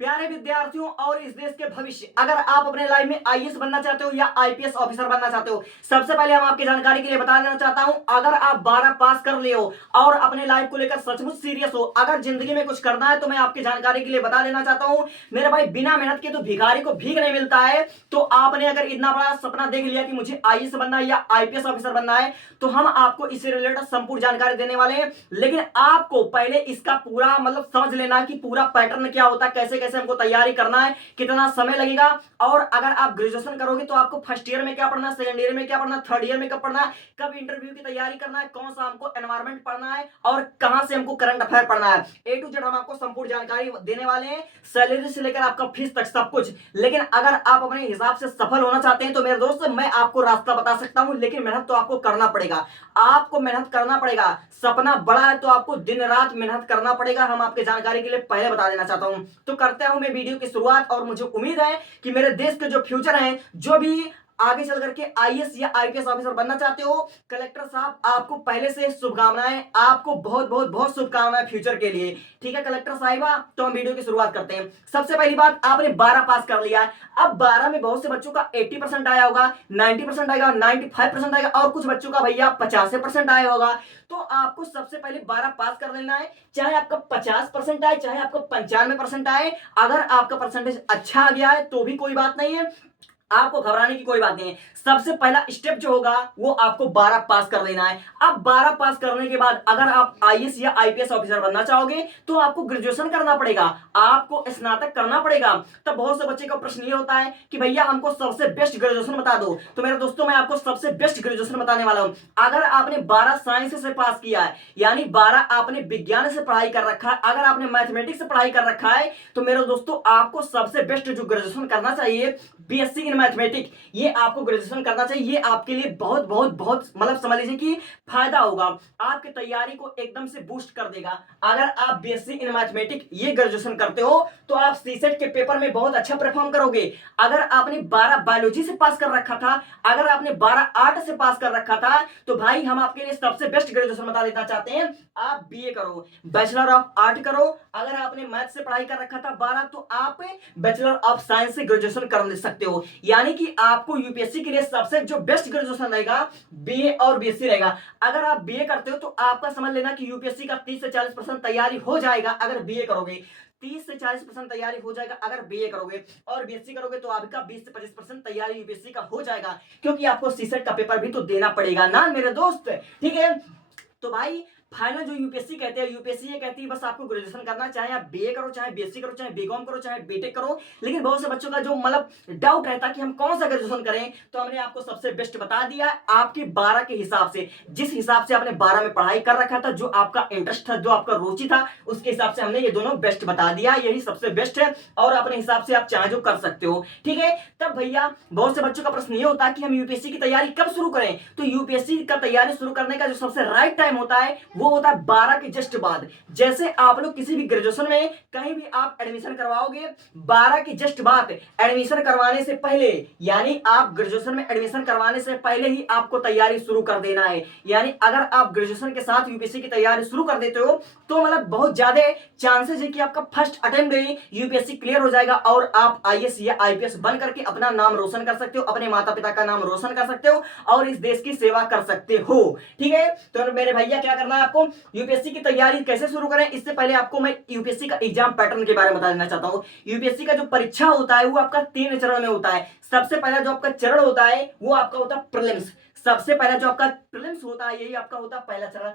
प्यारे विद्यार्थियों और इस देश के भविष्य, अगर आप अपने लाइफ में आईएएस बनना चाहते हो या आईपीएस ऑफिसर बनना चाहते हो, सबसे पहले हम आपकी जानकारी के लिए बता देना चाहता हूं, अगर आप 12 पास कर लिए हो और अपने लाइफ को लेकर सचमुच सीरियस हो, अगर जिंदगी में कुछ करना है, तो मैं आपकी जानकारी के लिए बता देना चाहता हूं मेरे भाई, बिना मेहनत के तो भिखारी को भीख नहीं मिलता है। तो आपने अगर इतना बड़ा सपना देख लिया कि मुझे आईएएस बनना है या आईपीएस ऑफिसर बनना है, तो हम आपको इससे रिलेटेड संपूर्ण जानकारी देने वाले हैं। लेकिन आपको पहले इसका पूरा मतलब समझ लेना कि पूरा पैटर्न क्या होता है, कैसे कैसे हमको तैयारी करना है, कितना समय लगेगा। और अगर आप ग्रेजुएशन करोगे तो आपको फर्स्ट ईयर में क्या पढ़ना है, सेकंड ईयर में क्या पढ़ना है, थर्ड ईयर में कब पढ़ना है, कब इंटरव्यू की तैयारी करना है, कौन सा हमको एनवायरमेंट पढ़ना है और कहां से हमको करंट अफेयर पढ़ना है, ए टू जेड हम आपको संपूर्ण जानकारी देने वाले हैं, सैलरी से लेकर आपका फीस तक सब कुछ। लेकिन अगर आप अपने हिसाब से सफल होना चाहते हैं तो मेरे दोस्त, मैं आपको रास्ता बता सकता हूं, लेकिन मेहनत तो आपको करना पड़ेगा। आपको मेहनत करना पड़ेगा। सपना बड़ा है तो आपको दिन रात मेहनत करना पड़ेगा। हम आपके जानकारी के लिए पहले बता देना चाहता हूं। तो करते हूं मैं वीडियो की शुरुआत, और मुझे उम्मीद है कि मेरे देश के जो फ्यूचर हैं, जो भी आगे चल करके आईएएस या आईपीएस ऑफिसर बनना चाहते हो, कलेक्टर साहब आपको पहले से शुभकामनाएं, आपको बहुत बहुत बहुत शुभकामनाएं फ्यूचर के लिए। ठीक है कलेक्टर साहिबा, तो हम वीडियो की शुरुआत करते हैं। सबसे पहली बात, आपने 12 पास कर लिया है। अब 12 में बहुत से बच्चों का 80% आया होगा, 90% आएगा, 95% आएगा, और कुछ बच्चों का भैया 50% आया होगा। तो आपको सबसे पहले 12 पास कर लेना है, चाहे आपका 50% आए, चाहे आपका 95% आए। अगर आपका परसेंटेज अच्छा आ गया है तो भी कोई बात नहीं है, आपको घबराने की कोई बात नहीं है। सबसे पहला स्टेप जो होगा वो आपको 12 पास कर लेना है। अब 12 पास करने के बाद अगर आप आईएएस या आईपीएस ऑफिसर बनना चाहोगे तो आपको ग्रेजुएशन करना पड़ेगा, आपको स्नातक करना पड़ेगा। तब बहुत से बच्चे का प्रश्न ये होता है कि भैया हमको सबसे बेस्ट ग्रेजुएशन बता दो। तो मेरे दोस्तों, मैं आपको सबसे बेस्ट ग्रेजुएशन बताने वाला हूं। अगर आपने 12 साइंस से पास किया है, यानी 12 आपने विज्ञान से पढ़ाई कर रखा है, अगर आपने मैथमेटिक्स से पढ़ाई कर रखा है, तो मेरे दोस्तों आपको सबसे बेस्ट जो ग्रेजुएशन करना चाहिए, बीएससी इन मैथमेटिक्स, ये आपको ग्रेजुएशन करना चाहिए। ये आपके लिए बहुत बहुत बहुत मतलब समझ लीजिए कि फायदा होगा, आपकी तैयारी को एकदम से बूस्ट कर देगा। अगर आप बीएससी इन मैथमेटिक्स ये ग्रेजुएशन करते हो तो आप सीसेट के पेपर में बहुत अच्छा परफॉर्म करोगे। अगर आपने 12 बायोलॉजी से पास कर रखा था, अगर आपने 12 आर्ट से पास कर रखा था, तो भाई हम आपके लिए सबसे बेस्ट ग्रेजुएशन बता देना चाहते हैं। आप बीए करो, बैचलर ऑफ आर्ट करो। अगर आपने मैथ से पढ़ाई कर रखा था 12, तो आप बैचलर ऑफ साइंस से ग्रेजुएशन कर सकते हो। यानी कि आपको यूपीएससी के लिए सबसे जो बेस्ट ग्रेजुएशन रहेगा, बीए और बीएससी रहेगा। अगर आप बीए करते हो तो आपका समझ लेना कि यूपीएससी का 30 से 40% तैयारी हो जाएगा अगर बीए करोगे। 30 से 40% तैयारी हो जाएगा अगर बीए करोगे, और बीएससी करोगे तो आपका 20 से 25% तैयारी यूपीएससी का हो जाएगा, क्योंकि आपको सीसेट का पेपर भी तो देना पड़ेगा ना मेरे दोस्त। ठीक है, तो भाई फाइनल जो यूपीएससी कहते हैं, यूपीएससी ये कहती है बस आपको ग्रेजुएशन करना, चाहे आप बीए करो, चाहे बीएससी करो, चाहे बीकॉम करो, चाहे बीटेक करो। लेकिन बहुत से बच्चों का जो मतलब डाउट रहता है कि हम कौन सा ग्रेजुएशन करें, तो हमने आपको सबसे बेस्ट बता दिया आपके 12 के हिसाब से। जिस हिसाब से आपने 12 में पढ़ाई कर रखा था, जो आपका इंटरेस्ट था, जो आपका रुचि था, उसके हिसाब से हमने ये दोनों बेस्ट बता दिया। यही सबसे बेस्ट है, और अपने हिसाब से आप चाहे जो कर सकते हो। ठीक है, तब भैया बहुत से बच्चों का प्रश्न ये होता है कि हम यूपीएससी की तैयारी कब शुरू करें। तो यूपीएससी का तैयारी शुरू करने का जो सबसे राइट टाइम होता है वो होता है 12 के जस्ट बाद। जैसे आप लोग किसी भी ग्रेजुएशन में कहीं भी आप एडमिशन करवाओगे, 12 के जस्ट बाद एडमिशन करवाने से पहले, यानी आप ग्रेजुएशन में एडमिशन करवाने से पहले ही आपको तैयारी शुरू कर देना है। यानी अगर आप ग्रेजुएशन के साथ यूपीएससी की तैयारी शुरू कर देते हो तो मतलब बहुत ज्यादा चांसेस है कि आपका फर्स्ट अटेम्प्ट में यूपीएससी क्लियर हो जाएगा और आप आईएएस या आईपीएस बन करके अपना नाम रोशन कर सकते हो, अपने माता पिता का नाम रोशन कर सकते हो, और इस देश की सेवा कर सकते हो। ठीक है, तो मेरे भैया क्या करना है आपको, यूपीएससी की तैयारी कैसे शुरू करें, इससे पहले आपको मैं यूपीएससी का एग्जाम पैटर्न के बारे में बता देना चाहता हूं। यूपीएससी का जो परीक्षा होता है वो आपका 3 चरण में होता है। सबसे पहला जो आपका चरण होता है वो आपका होता है प्रीलिम्स। सबसे पहला जो आपका प्रीलिम्स होता है, यही आपका होता है पहला चरण।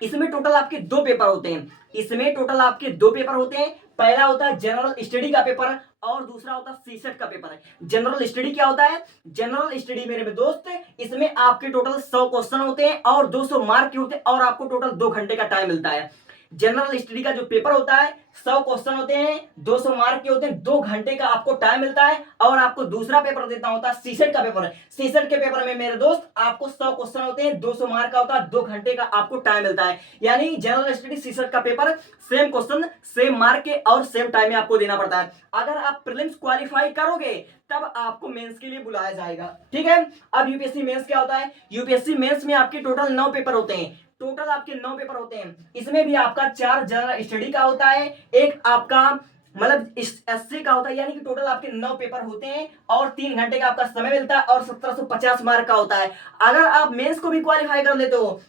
इसमें टोटल आपके 2 पेपर होते हैं। इसमें टोटल आपके 2 पेपर होते हैं। पहला होता है जनरल स्टडी का पेपर, और दूसरा होता है सीसेट का पेपर। जनरल स्टडी क्या होता है, जनरल स्टडी मेरे दोस्त, इसमें आपके टोटल 100 क्वेश्चन होते हैं और 200 मार्क के होते हैं, और आपको टोटल 2 घंटे का टाइम मिलता है। जनरल स्टडी का जो पेपर होता है 100 क्वेश्चन होते हैं, 200 मार्क के होते हैं, 2 घंटे का आपको टाइम मिलता है। और आपको दूसरा पेपर देता होता है सीसेट का पेपर। सीसेट के पेपर में मेरे दोस्त आपको 100 क्वेश्चन होते हैं, 200 मार्क का होता है, 2 घंटे का आपको टाइम मिलता है। यानी जनरल स्टडी सीसेट का paper same question, same mark के और सेम टाइम में आपको देना पड़ता है। अगर आप प्रीलिम्स क्वालिफाई करोगे तब आपको मेंस के लिए बुलाया जाएगा। ठीक है, अब यूपीएससी मेंस क्या होता है, यूपीएससी मेंस में आपके टोटल 9 पेपर होते हैं। टोटल आपके 9 पेपर होते हैं। इसमें भी आपका 4 जनरल स्टडी का होता है, एक आपका मतलब इस एससी का होता है, यानी कि टोटल आपके 9 पेपर होते हैं और 3 घंटे का आपका समय मिलता है और 1750 मार्क का होता है। अगर आप मेंस को भी क्वालिफाई कर लेते हो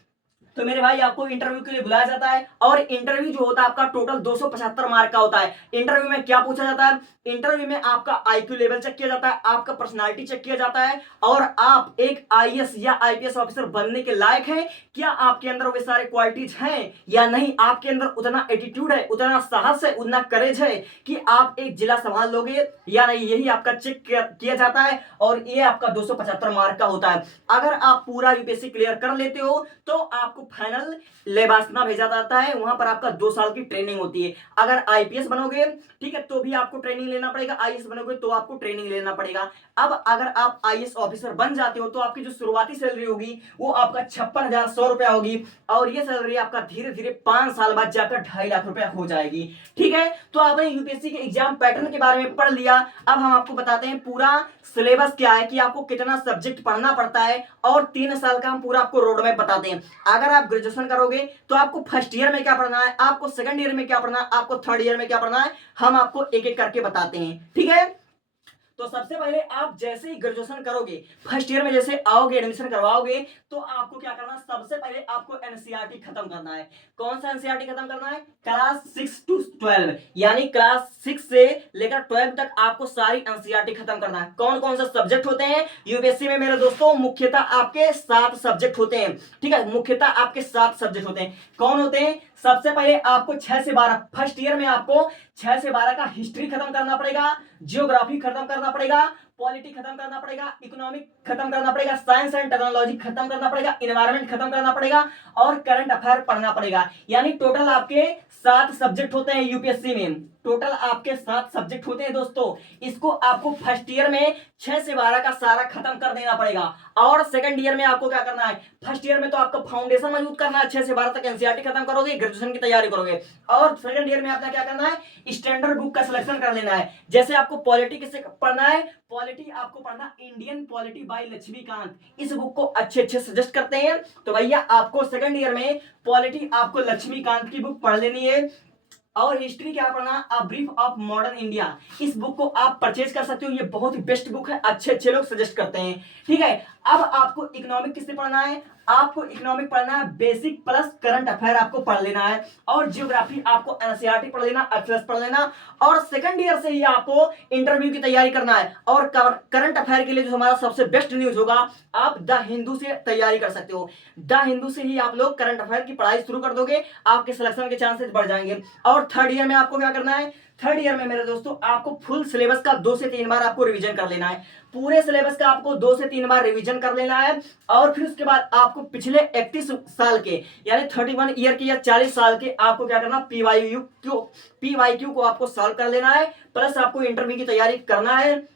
तो मेरे भाई आपको इंटरव्यू के लिए बुलाया जाता है और इंटरव्यू जो होता है आपका टोटल 275 मार्क का होता है। इंटरव्यू में क्या पूछा जाता है? इंटरव्यू में आपका आईक्यू लेवल चेक किया जाता है, आपका पर्सनालिटी चेक किया जाता है और आप एक आईएएस या आईपीएस ऑफिसर बनने के लायक हैं, क्या आपके अंदर वे सारे क्वालिटीज हैं या नहीं, आपके अंदर उतना एटीट्यूड है, उतना साहस है, उतना करेज है कि आप एक जिला संभाल लोगे या नहीं, यही आपका चेक किया जाता है और ये आपका 275 मार्क का होता है। अगर आप पूरा यूपीएससी क्लियर कर लेते हो तो आपको फाइनल लेबासना भेजा जाता है, वहां पर आपका 2 साल की ट्रेनिंग होती है। अगर आईपीएस बनोगे ठीक है तो भी आपको ट्रेनिंग लेना पड़ेगा, आईएएस बनोगे तो आपको ट्रेनिंग लेना पड़ेगा। अब अगर आप आईएएस ऑफिसर बन जाते हो तो आपकी जो शुरुआती सैलरी होगी वो आपका 56,100 रुपया होगी और ये सैलरी आपका धीरे धीरे 5 साल बाद जाकर 2.5 लाख रुपया हो जाएगी। ठीक है, तो आपने यूपीएससी के एग्जाम पैटर्न के बारे में पढ़ लिया। अब हम आपको बताते हैं पूरा सिलेबस क्या है, कि आपको कितना सब्जेक्ट पढ़ना पड़ता है और 3 साल का हम पूरा आपको रोड मैप बताते हैं। अगर आप ग्रेजुएशन करोगे तो आपको फर्स्ट ईयर में क्या पढ़ना है, आपको सेकंड ईयर में क्या पढ़ना है, आपको थर्ड ईयर में क्या पढ़ना है, हम आपको एक एक करके बताते हैं। ठीक है, तो सबसे पहले आप जैसे ही ग्रेजुएशन करोगे, फर्स्ट ईयर में जैसे आओगे, एडमिशन करवाओगे, तो आपको क्या करना है? सबसे पहले आपको एनसीईआरटी खत्म करना है। कौन सा एनसीईआरटी खत्म करना है? क्लास 6 to 12, यानी क्लास 6 से लेकर 12 तक आपको सारी एनसीईआरटी खत्म करना है। कौन कौन सा सब्जेक्ट होते हैं यूपीएससी में मेरे दोस्तों? मुख्यतः आपके 7 सब्जेक्ट होते हैं। ठीक है, मुख्यतः आपके 7 सब्जेक्ट होते हैं। कौन होते हैं? सबसे पहले आपको 6 से 12, फर्स्ट ईयर में आपको 6 से 12 का हिस्ट्री खत्म करना पड़ेगा, जियोग्राफी खत्म करना पड़ेगा, पॉलिटी खत्म करना पड़ेगा, इकोनॉमिक खत्म करना पड़ेगा, साइंस एंड टेक्नोलॉजी खत्म करना पड़ेगा, इन्वायरमेंट खत्म करना पड़ेगा और करंट अफेयर पढ़ना पड़ेगा। यानी टोटल आपके 7 सब्जेक्ट होते हैं यूपीएससी में, टोटल आपके 7 सब्जेक्ट होते हैं दोस्तों। इसको आपको फर्स्ट ईयर में 6 से 12 का सारा खत्म कर देना पड़ेगा और सेकंड ईयर में आपको क्या करना है? फर्स्ट ईयर में तो आपका फाउंडेशन मजबूत करना है, 6 से 12 तक एनसीईआरटी खत्म करोगे, ग्रेजुएशन की तैयारी करोगे और सेकंड ईयर में आपका क्या करना है? स्टैंडर्ड बुक का सिलेक्शन कर लेना है। जैसे आपको पॉलिटी किससे पढ़ना है? पॉलिटी आपको पढ़ना इंडियन पॉलिटी बाय लक्ष्मीकांत, इस बुक को अच्छे अच्छे सजेस्ट करते हैं। तो भैया आपको सेकंड ईयर में पॉलिटी आपको लक्ष्मीकांत की बुक पढ़ लेनी है और हिस्ट्री क्या पढ़ना? A brief of modern India, इस बुक को आप परचेज कर सकते हो, ये बहुत ही बेस्ट बुक है, अच्छे अच्छे लोग सजेस्ट करते हैं। ठीक है, अब आपको इकोनॉमिक किससे पढ़ना है? आपको इकोनॉमिक पढ़ना है, बेसिक प्लस करंट अफेयर आपको पढ़ लेना है और जियोग्राफी आपको एनसीईआरटी पढ़ लेना, अटलस पढ़ लेना और सेकंड ईयर से ही आपको इंटरव्यू की तैयारी करना है। और करंट अफेयर के लिए जो हमारा सबसे बेस्ट न्यूज होगा, आप द हिंदू से तैयारी कर सकते हो। द हिंदू से ही आप लोग करंट अफेयर की पढ़ाई शुरू कर दोगे, आपके सिलेक्शन के चांसेस बढ़ जाएंगे। और थर्ड ईयर में आपको क्या करना है? थर्ड ईयर में मेरे दोस्तों आपको फुल सिलेबस का 2 से 3 बार आपको रिवीजन कर लेना है, पूरे सिलेबस का आपको 2 से 3 बार रिवीजन कर लेना है और फिर उसके बाद आपको पिछले 31 साल के यानी 31 ईयर के या 40 साल के आपको क्या करना? पीवाईक्यू को आपको सॉल्व कर लेना है, प्लस आपको इंटरव्यू की तैयारी करना है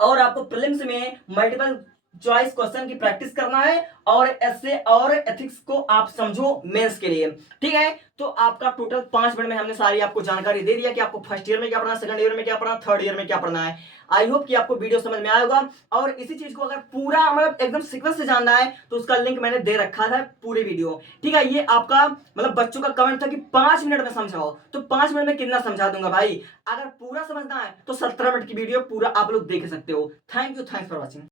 और आपको प्रीलिम्स में मल्टीपल चॉइस क्वेश्चन की प्रैक्टिस करना है और एसे और एथिक्स को आप समझो मेंस के लिए। ठीक है, तो आपका टोटल 5 मिनट में हमने सारी आपको जानकारी दे दिया कि आपको फर्स्ट ईयर में क्या पढ़ना, सेकंड ईयर में क्या पढ़ना, थर्ड ईयर में क्या पढ़ना है। आई होप कि आपको वीडियो समझ में आया होगा और इसी चीज को अगर पूरा मतलब एकदम सीक्वेंस से जानना है तो उसका लिंक मैंने दे रखा था पूरी वीडियो। ठीक है, ये आपका मतलब बच्चों का कमेंट था कि 5 मिनट में समझाओ, तो 5 मिनट में कितना समझा दूंगा भाई। अगर पूरा समझना है तो 17 मिनट की वीडियो पूरा आप लोग देख सकते हो। Thank you, thanks for watching.